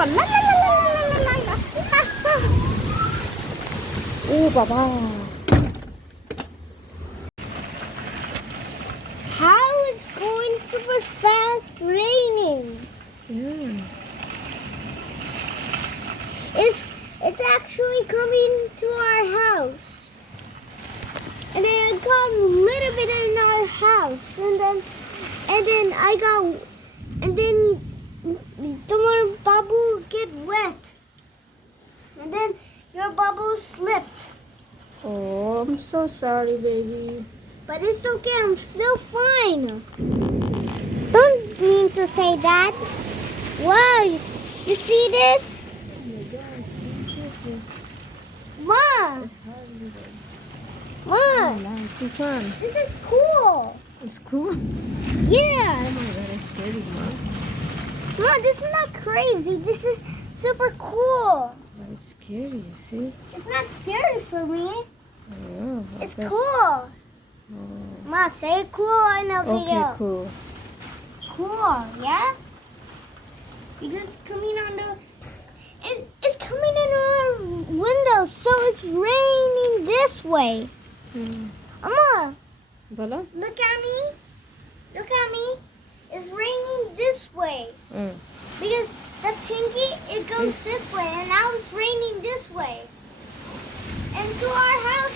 à. La la la la la la la la. Oh, Baba. How it's going super fast raining. Yeah. It's actually coming to our house. And then it got a little bit in our house. And then tomorrow bubble get wet. And then your bubble slipped. Oh, I'm so sorry, baby. But it's okay, I'm still fine. Don't mean to say that. Wow, you see this? Oh my God. Mom! Mom! Too fun. This is cool. It's cool. Yeah. Oh my God, it's scary, Mom. Mom, this is not crazy. This is super cool. But it's scary, you see? It's not scary for me. Yeah, but It's that's- cool. Oh. Ma, say cool in the Okay, video. cool. Cool, yeah? Because it's coming on it's coming in our window, so it's raining this way. Mama, Bala? look at me. Look at me. It's raining this way. Because the tinky, it goes this way, and now it's raining this way. And to our house,